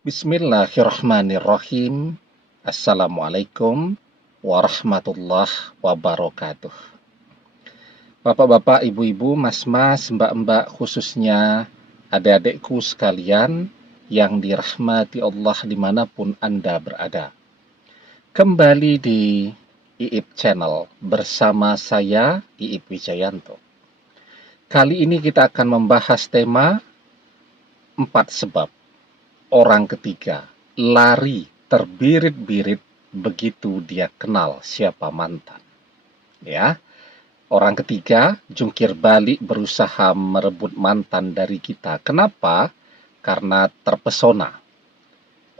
Bismillahirrahmanirrahim. Assalamualaikum warahmatullahi wabarakatuh. Bapak-bapak, ibu-ibu, mas-mas, mbak-mbak, khususnya adik-adikku sekalian yang dirahmati Allah dimanapun Anda berada. Kembali di IIP Channel bersama saya, IIP Wijayanto. Kali ini kita akan membahas tema 4 sebab orang ketiga lari terbirit-birit begitu dia kenal siapa mantan. Ya, orang ketiga jungkir balik berusaha merebut mantan dari kita. Kenapa? Karena terpesona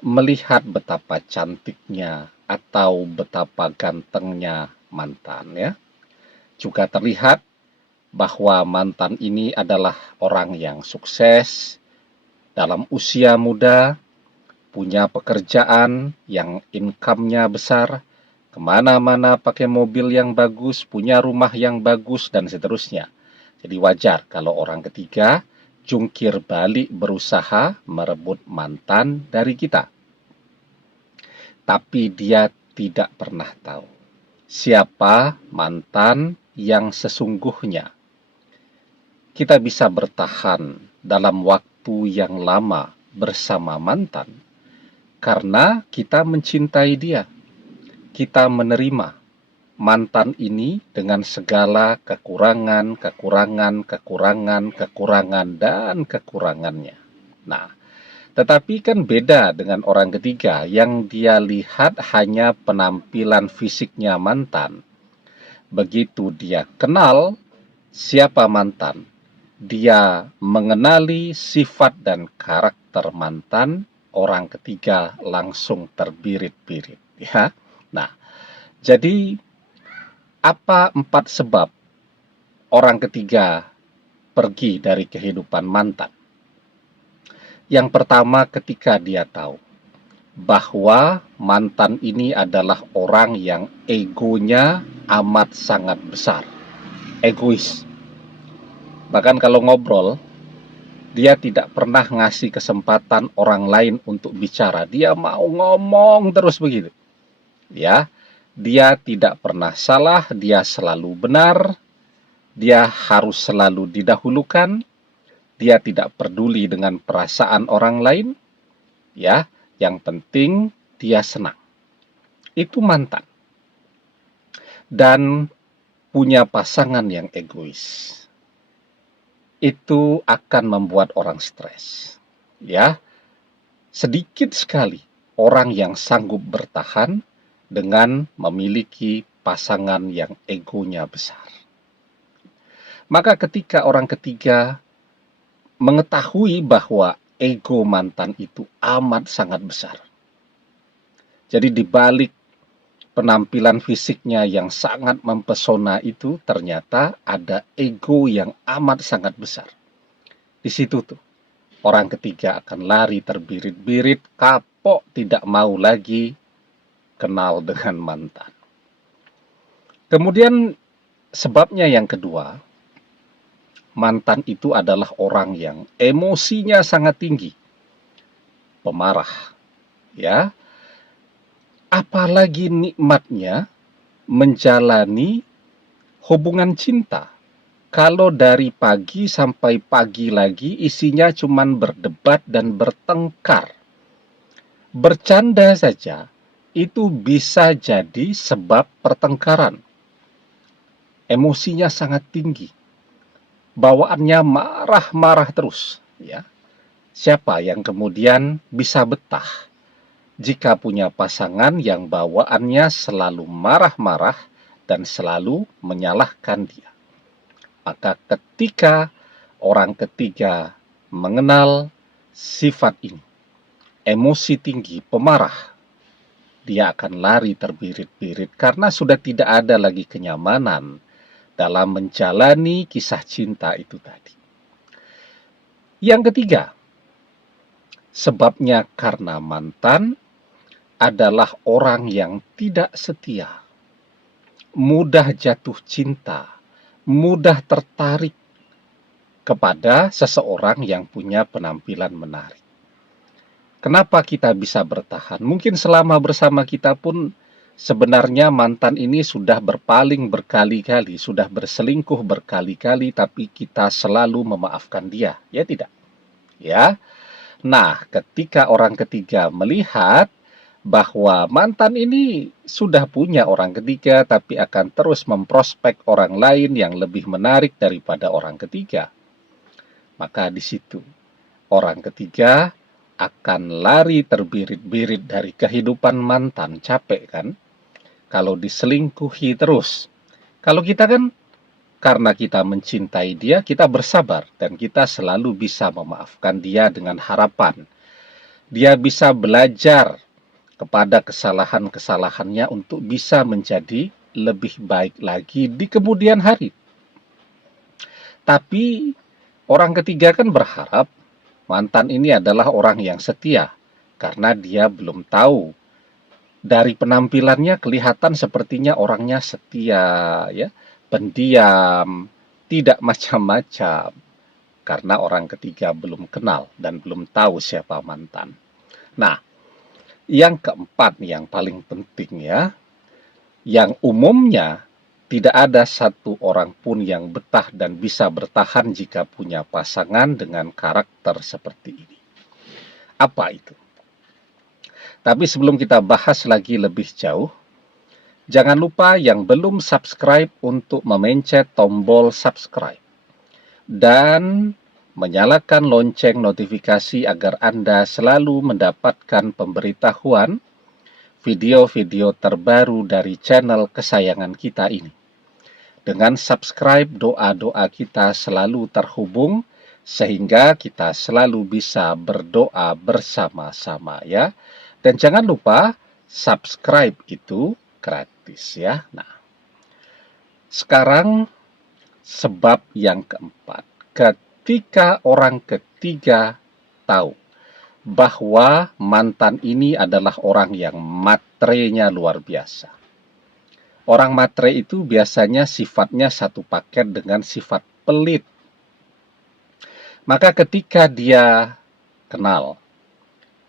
melihat betapa cantiknya atau betapa gantengnya mantan, ya. Juga terlihat bahwa mantan ini adalah orang yang sukses dalam usia muda, punya pekerjaan yang income-nya besar, kemana-mana pakai mobil yang bagus, punya rumah yang bagus, dan seterusnya. Jadi wajar kalau orang ketiga jungkir balik berusaha merebut mantan dari kita. Tapi dia tidak pernah tahu siapa mantan yang sesungguhnya. Kita bisa bertahan dalam waktu yang lama bersama mantan karena kita mencintai dia. Kita menerima mantan ini dengan segala kekurangan, dan kekurangannya. Nah, tetapi kan beda dengan orang ketiga yang dia lihat hanya penampilan fisiknya mantan. Begitu dia kenal siapa mantan, dia mengenali sifat dan karakter mantan, orang ketiga langsung terbirit-birit, ya. Nah, jadi apa 4 sebab orang ketiga pergi dari kehidupan mantan? Yang pertama, ketika dia tahu bahwa mantan ini adalah orang yang egonya amat sangat besar, egois. Bahkan kalau ngobrol, dia tidak pernah ngasih kesempatan orang lain untuk bicara. Dia mau ngomong terus begitu. Ya, dia tidak pernah salah, dia selalu benar, dia harus selalu didahulukan, dia tidak peduli dengan perasaan orang lain, ya, yang penting dia senang. Itu mantan. Dan punya pasangan yang egois. Itu akan membuat orang stres. Ya, sedikit sekali orang yang sanggup bertahan dengan memiliki pasangan yang egonya besar. Maka ketika orang ketiga mengetahui bahwa ego mantan itu amat sangat besar, jadi dibalik penampilan fisiknya yang sangat mempesona itu ternyata ada ego yang amat sangat besar. Di situ tuh orang ketiga akan lari terbirit-birit, kapok, tidak mau lagi kenal dengan mantan. Kemudian sebabnya yang kedua, mantan itu adalah orang yang emosinya sangat tinggi, pemarah, ya. Apalagi nikmatnya menjalani hubungan cinta. Kalau dari pagi sampai pagi lagi isinya cuman berdebat dan bertengkar. Bercanda saja itu bisa jadi sebab pertengkaran. Emosinya sangat tinggi. Bawaannya marah-marah terus, ya. Siapa yang kemudian bisa betah jika punya pasangan yang bawaannya selalu marah-marah dan selalu menyalahkan dia? Maka ketika orang ketiga mengenal sifat ini, emosi tinggi, pemarah, dia akan lari terbirit-birit karena sudah tidak ada lagi kenyamanan dalam menjalani kisah cinta itu tadi. Yang ketiga, sebabnya karena mantan adalah orang yang tidak setia, mudah jatuh cinta, mudah tertarik kepada seseorang yang punya penampilan menarik. Kenapa kita bisa bertahan? Mungkin selama bersama kita pun sebenarnya mantan ini sudah berpaling berkali-kali, sudah berselingkuh berkali-kali, tapi kita selalu memaafkan dia, ya tidak? Ya. Nah, ketika orang ketiga melihat bahwa mantan ini sudah punya orang ketiga, tapi akan terus memprospek orang lain yang lebih menarik daripada orang ketiga, maka di situ orang ketiga akan lari terbirit-birit dari kehidupan mantan. Capek kan? Kalau diselingkuhi terus. Kalau kita kan, karena kita mencintai dia, kita bersabar dan kita selalu bisa memaafkan dia dengan harapan dia bisa belajar kepada kesalahan-kesalahannya untuk bisa menjadi lebih baik lagi di kemudian hari. Tapi orang ketiga kan berharap mantan ini adalah orang yang setia, karena dia belum tahu. Dari penampilannya kelihatan sepertinya orangnya setia, ya, pendiam, tidak macam-macam, karena orang ketiga belum kenal dan belum tahu siapa mantan. Nah, yang keempat yang paling penting ya, yang umumnya tidak ada satu orang pun yang betah dan bisa bertahan jika punya pasangan dengan karakter seperti ini. Apa itu? Tapi sebelum kita bahas lagi lebih jauh, jangan lupa yang belum subscribe untuk memencet tombol subscribe dan menyalakan lonceng notifikasi agar Anda selalu mendapatkan pemberitahuan video-video terbaru dari channel kesayangan kita ini. Dengan subscribe, doa-doa kita selalu terhubung sehingga kita selalu bisa berdoa bersama-sama ya. Dan jangan lupa subscribe itu gratis ya. Nah, sekarang sebab yang keempat. Ketika orang ketiga tahu bahwa mantan ini adalah orang yang matrenya luar biasa. Orang matre itu biasanya sifatnya satu paket dengan sifat pelit. Maka ketika dia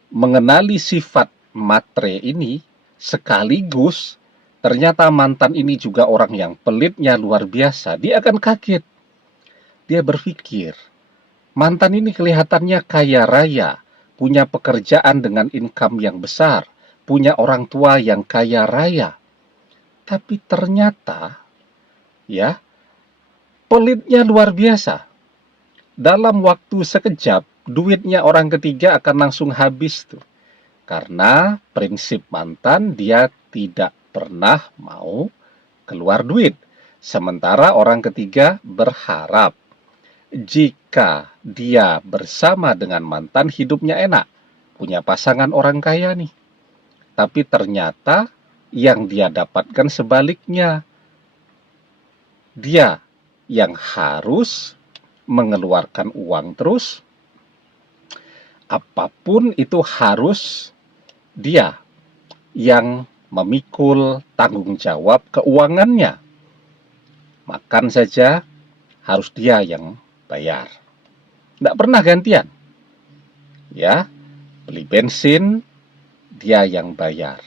mengenali sifat matre ini, sekaligus ternyata mantan ini juga orang yang pelitnya luar biasa, dia akan kaget. Dia berpikir, mantan ini kelihatannya kaya raya, punya pekerjaan dengan income yang besar, punya orang tua yang kaya raya. Tapi ternyata, ya, pelitnya luar biasa. Dalam waktu sekejap, duitnya orang ketiga akan langsung habis tuh. Karena prinsip mantan, dia tidak pernah mau keluar duit. Sementara orang ketiga berharap jika dia bersama dengan mantan hidupnya enak, punya pasangan orang kaya nih. Tapi ternyata yang dia dapatkan sebaliknya. Dia yang harus mengeluarkan uang terus, apapun itu harus dia yang memikul tanggung jawab keuangannya. Makan saja harus dia yang bayar. Tidak pernah gantian. Ya, beli bensin dia yang bayar.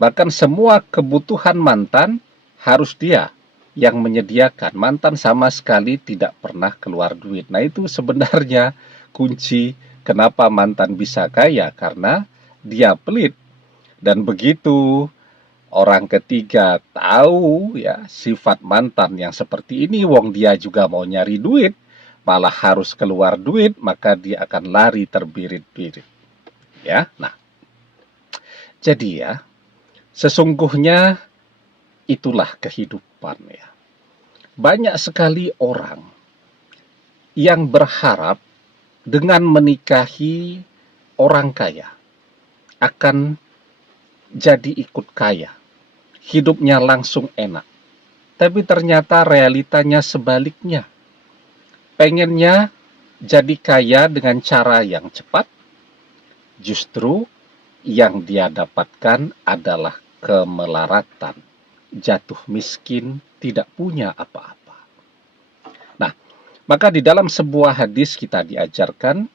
Bahkan semua kebutuhan mantan harus dia yang menyediakan. Mantan sama sekali tidak pernah keluar duit. Nah, itu sebenarnya kunci kenapa mantan bisa kaya, karena dia pelit. Dan begitu orang ketiga tahu ya sifat mantan yang seperti ini, wong dia juga mau nyari duit, malah harus keluar duit, maka dia akan lari terbirit-birit. Ya, nah, jadi ya, sesungguhnya itulah kehidupan ya. Banyak sekali orang yang berharap dengan menikahi orang kaya akan jadi ikut kaya. Hidupnya langsung enak. Tapi ternyata realitanya sebaliknya. Pengennya jadi kaya dengan cara yang cepat, justru yang dia dapatkan adalah kemelaratan. Jatuh miskin, tidak punya apa-apa. Nah, maka di dalam sebuah hadis kita diajarkan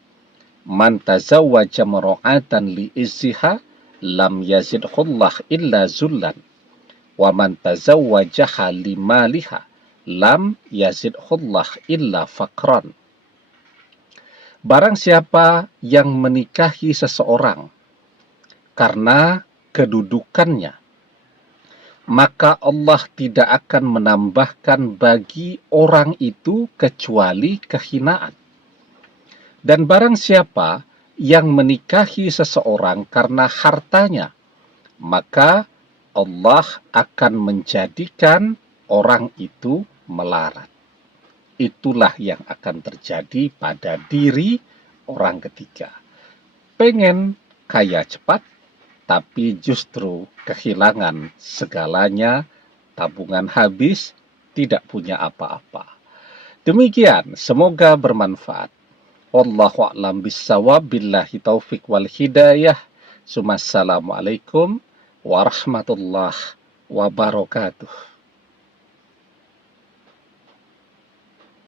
Man tazawwaja mar'atan li izziha lam yazidhullah illa zullan. Wa man tazawwajaha limaliha lam yazidhullah illa faqran. Barang siapa yang menikahi seseorang karena kedudukannya, maka Allah tidak akan menambahkan bagi orang itu kecuali kehinaan. Dan barang siapa yang menikahi seseorang karena hartanya, maka Allah akan menjadikan orang itu melarat. Itulah yang akan terjadi pada diri orang ketiga. Pengen kaya cepat, tapi justru kehilangan segalanya, tabungan habis, tidak punya apa-apa. Demikian, semoga bermanfaat. Wallahu a'lam bissawab, billahi taufik wal hidayah. Assalamualaikum warahmatullahi wabarakatuh.